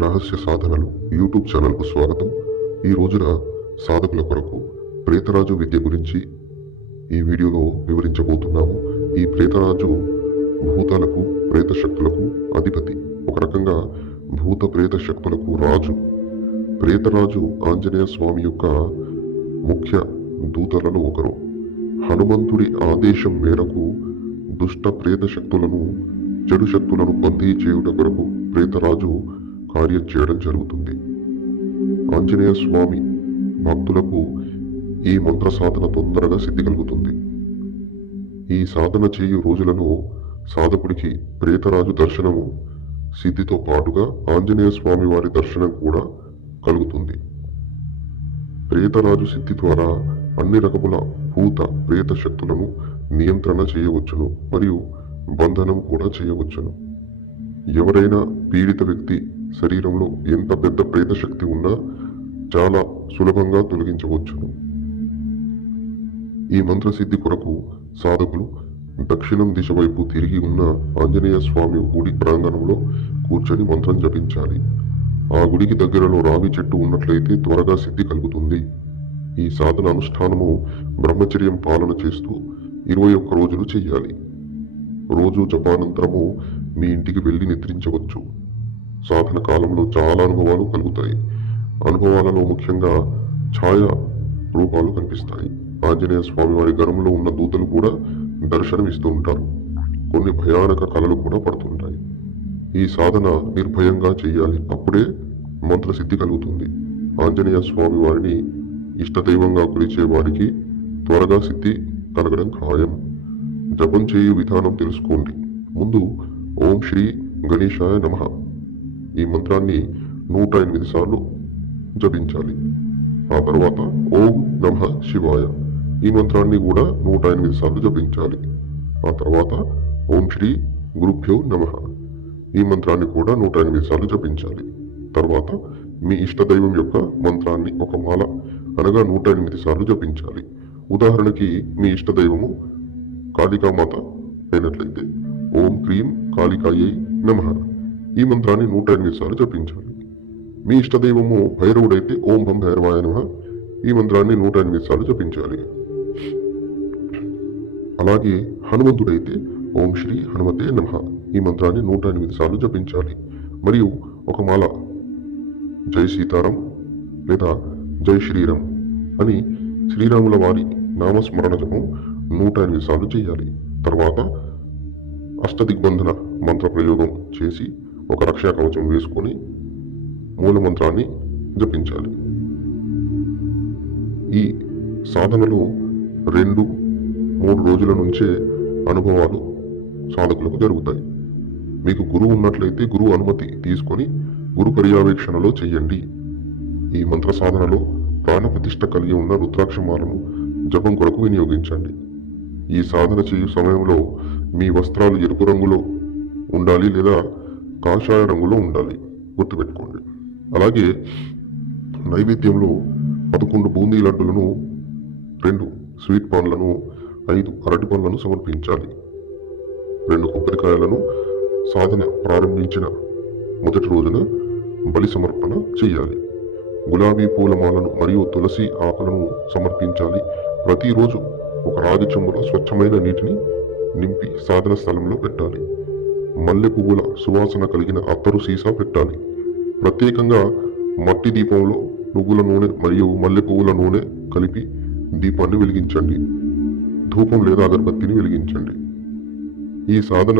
రహస్య సాధనలు యూట్యూబ్ ఛానల్కు స్వాగతం. ఈ రోజున సాధకుల కొరకు ప్రేతరాజు విద్య గురించి ఈ వీడియోలో వివరించబోతున్నాము. ఈ ప్రేతరాజు భూతాలకు ప్రేత శక్తులకు అధిపతి. ఒక రకంగా భూత ప్రేత శక్తులకు రాజు. ప్రేతరాజు ఆంజనేయ స్వామి యొక్క ముఖ్య దూతలలో ఒకరు. హనుమంతుడి ఆదేశం మేరకు దుష్ట ప్రేత శక్తులను చెడు శక్తులను బందీ చేయుట కొరకు ప్రేతరాజు కార్యం చేయడం జరుగుతుంది. ఆంజనేయ స్వామి భక్తులకు ఈ మంత్ర సాధన తొందరగా సిద్ధి కలుగుతుంది ఈ సాధన చేయు రోజులను సాధకుడికి ప్రేతరాజు దర్శనము సిద్ధితో పాటుగా ఆంజనేయ స్వామి వారి దర్శనం కూడా కలుగుతుంది. ప్రేతరాజు సిద్ధి ద్వారా అన్ని రకముల భూత ప్రేత శక్తులను నియంత్రణ చేయవచ్చును మరియు బంధనం కూడా చేయవచ్చును. ఎవరైనా పీడిత వ్యక్తి శరీరంలో ఎంత పెద్ద ప్రేత శక్తి ఉన్నా చాలా సులభంగా తొలగించవచ్చును ఈ మంత్రసిద్ధి కొరకు సాధకులు దక్షిణం దిశ వైపు తిరిగి ఉన్న ఆంజనేయ స్వామి గుడి ప్రాంగణంలో కూర్చొని మంత్రం జపించాలి. ఆ గుడికి దగ్గరలో రావి చెట్టు ఉన్నట్లయితే త్వరగా సిద్ధి కలుగుతుంది. ఈ సాధన అనుష్ఠానము బ్రహ్మచర్యం పాలన చేస్తూ ఇరవై ఒక్క రోజులు చేయాలి. రోజు జపానంతరము మీ ఇంటికి వెళ్ళి నిద్రించవచ్చు. సాధన కాలంలో చాలా అనుభవాలు కలుగుతాయి. అనుభవాలలో ముఖ్యంగా ఛాయ రూపాలు కనిపిస్తాయి. ఆంజనేయ స్వామి వారి గర్భంలో ఉన్న దూతలు కూడా దర్శనమిస్తూ ఉంటారు. కొన్ని భయానక కళలు కూడా పడుతుంటాయి. ఈ సాధన నిర్భయంగా చేయాలి. అప్పుడే మంత్రసిద్ధి కలుగుతుంది. ఆంజనేయ స్వామి వారిని ఇష్టదైవంగా కొలిచే వారికి త్వరగా సిద్ధి కలగడం ఖాయం. జపం చేయు విధానం తెలుసుకోండి. ముందు ఓం శ్రీ గణేశాయ నమ. ఈ మంత్రాన్ని నూట ఎనిమిది సార్లు జపించాలి. ఆ తర్వాత ఓం నమ శివాయ ఈ మంత్రాన్ని కూడా నూట ఎనిమిది సార్లు జపించాలి. ఆ తర్వాత ఓం శ్రీ గురుభ్యో నమ ఈ మంత్రాన్ని కూడా నూట ఎనిమిది సార్లు జపించాలి. తర్వాత మీ ఇష్టదైవం యొక్క మంత్రాన్ని ఒక మాల అనగా నూట ఎనిమిది సార్లు జపించాలి. ఉదాహరణకి మీ ఇష్టదైవము కాళికామాత అయినట్లయితే ఓం క్రీం కాళికాయై నమ ఈ మంత్రాన్ని నూట ఎనిమిది సార్లు జపించాలి. మీ ఇష్టదైవము భైరవుడైతే ఓం భం భైరవాయ నమ. ఈ మంత్రాన్ని నూట ఎనిమిది సార్లు జపించాలి. అలాగే హనుమంతుడైతే ఓం శ్రీ హనుమతే నమ. ఈ మంత్రాన్ని నూట ఎనిమిది సార్లు జపించాలి. మరియు ఒక మాల జై సీతారాం లేదా జై శ్రీరామ్ అని శ్రీరాముల వారి నామస్మరణ జపం నూట ఎనిమిది సార్లు చేయాలి. తర్వాత అష్టదిగ్బంధన మంత్ర ప్రయోగం చేసి ఒక రక్షా కవచం వేసుకొని మూల మంత్రాన్ని జపించాలి. ఈ సాధనలో రెండు మూడు రోజుల నుంచే అనుభవాలు సాధకులకు జరుగుతాయి. మీకు గురువు ఉన్నట్లయితే గురువు అనుమతి తీసుకొని గురు పర్యవేక్షణలో చేయండి ఈ మంత్ర సాధనలో ప్రాణప్రతిష్ట కలిగి ఉన్న రుద్రాక్షమాలను జపం కొరకు వినియోగించండి. ఈ సాధన చేయు సమయంలో మీ వస్త్రాలు ఎరుపు రంగులో ఉండాలి లేదా కాషాయ రంగులో ఉండాలి. గుర్తుపెట్టుకోండి. అలాగే నైవేద్యంలో పదకొండు బూందీ లడ్డులను రెండు స్వీట్ పాన్లను ఐదు అరటి పండ్లను సమర్పించాలి. రెండు కొబ్బరికాయలను సాధన ప్రారంభించిన మొదటి రోజున బలి సమర్పణ చేయాలి. గులాబీ పూలమాలను మరియు తులసి ఆకులను సమర్పించాలి. ప్రతిరోజు ఒక రాగి చెంబులో స్వచ్ఛమైన నీటిని నింపి సాధన స్థలంలో పెట్టాలి. మల్లె పువ్వుల సువాసన కలిగిన అత్తరు సీసా పెట్టాలి. ప్రత్యేకంగా మట్టి దీపంలో నువ్వుల నూనె మరియు మల్లె పువ్వుల నూనె కలిపి దీపాన్ని వెలిగించండి. ధూపం లేదా అగరబత్తిని వెలిగించండి. ఈ సాధన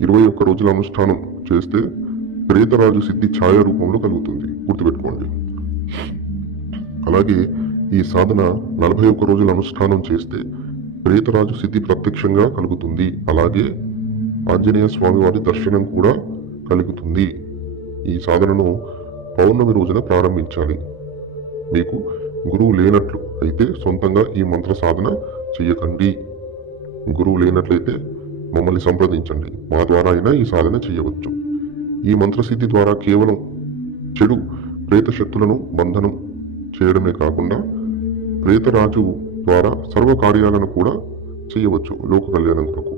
ఇరవై ఒక్క రోజుల అనుష్ఠానం చేస్తే ప్రేతరాజు సిద్ధి ఛాయ రూపంలో కలుగుతుంది. గుర్తుపెట్టుకోండి. అలాగే ఈ సాధన నలభై ఒక్క రోజుల అనుష్ఠానం చేస్తే ప్రేతరాజు సిద్ధి ప్రత్యక్షంగా కలుగుతుంది. అలాగే ఆంజనేయ స్వామి వారి దర్శనం కూడా కలుగుతుంది. ఈ సాధనను పౌర్ణమి రోజున ప్రారంభించాలి. మీకు గురువు లేనట్లు అయితే సొంతంగా ఈ మంత్ర సాధన చేయకండి గురువు లేనట్లయితే మమ్మల్ని సంప్రదించండి. మా ద్వారా అయినా ఈ సాధన చేయవచ్చు ఈ మంత్రసిద్ధి ద్వారా కేవలం చెడు ప్రేత శక్తులను బంధనం చేయడమే కాకుండా ప్రేతరాజు ద్వారా సర్వ కార్యాలను కూడా చేయవచ్చు లోక కళ్యాణం కొరకు.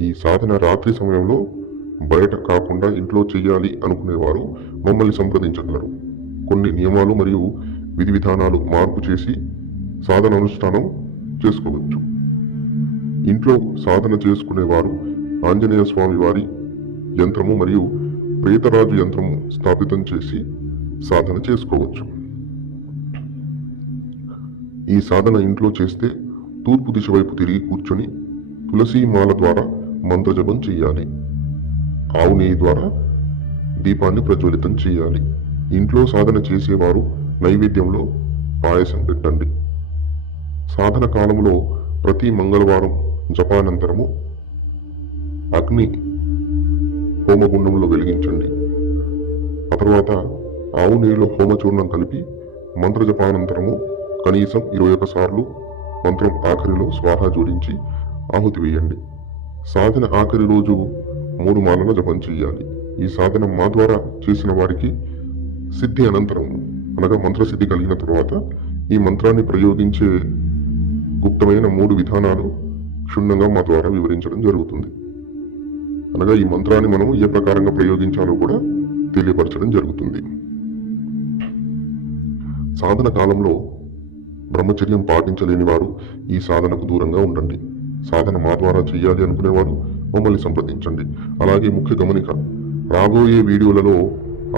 ఈ సాధన రాత్రి సమయంలో బయట కాకుండా ఇంట్లో చేయాలి అనుకునేవారు మమ్మల్ని సంప్రదించగలరు. కొన్ని నియమాలు మరియు విధి విధానాలు మార్పు చేసి సాధన అనుష్ఠానం చేసుకోవచ్చు. ఇంట్లో సాధన చేసుకునేవారు ఆంజనేయ స్వామి వారి యంత్రము మరియు ప్రేతరాజు యంత్రము స్థాపితం చేసి సాధన చేసుకోవచ్చు. ఈ సాధన ఇంట్లో చేస్తే తూర్పు దిశ వైపు తిరిగి కూర్చొని తులసి మాల ద్వారా మంత్రజపం చేయాలి ఆవు నెయ్యి ద్వారా దీపాన్ని ప్రజ్వలితం చేయాలి ఇంట్లో సాధన చేసేవారు నైవేద్యంలో పాయసం పెట్టండి. సాధన కాలంలో ప్రతి మంగళవారం జపానంతరము అగ్ని హోమగుండంలో వెలిగించండి. ఆ తర్వాత ఆవు నీళ్ళు హోమచూర్ణం కలిపి మంత్రజపానంతరము కనీసం ఇరవై ఒక్క సార్లు మంత్రం ఆఖరిలో స్వాహ జోడించి ఆహుతి వేయండి. సాధన ఆఖరి రోజు మూడు మాలల జపం చేయాలి ఈ సాధన మా ద్వారా చేసిన వారికి సిద్ధి అనంతరం. అనగా మంత్రసిద్ధి కలిగిన తర్వాత ఈ మంత్రాన్ని ప్రయోగించే గుప్తమైన మూడు విధానాలు క్షుణ్ణంగా మా ద్వారా వివరించడం జరుగుతుంది. అనగా ఈ మంత్రాన్ని మనం ఏ ప్రకారంగా ప్రయోగించాలో కూడా తెలియపరచడం జరుగుతుంది. సాధన కాలంలో బ్రహ్మచర్యం పాటించలేని వారు ఈ సాధనకు దూరంగా ఉండండి. సాధన మా ద్వారా చేయాలి అనుకునేవారు మమ్మల్ని సంప్రదించండి. అలాగే ముఖ్య గమనిక రాబోయే వీడియోలలో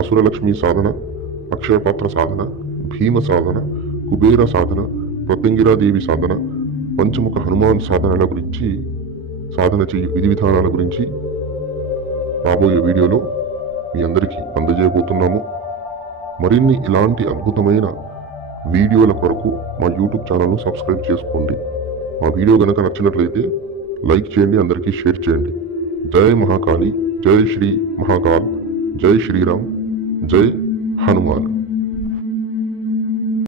అసురలక్ష్మి సాధన అక్షయపాత్ర సాధన భీమ సాధన కుబేర సాధన ప్రత్యంగిరాదేవి సాధన పంచముఖ హనుమాన్ సాధనల గురించి సాధన చేయి విధి విధానాల గురించి రాబోయే వీడియోలో మీ అందరికీ అందజేయబోతున్నాము. మరిన్ని ఇలాంటి అద్భుతమైన వీడియోల కొరకు మా యూట్యూబ్ ఛానల్ను సబ్స్క్రైబ్ చేసుకోండి. మా వీడియో కనుక నచ్చినట్లయితే లైక్ చేయండి అందరికీ షేర్ చేయండి. జై మహాకాళి జై శ్రీ మహాకాల్ జై శ్రీరామ్ జై హనుమాన్.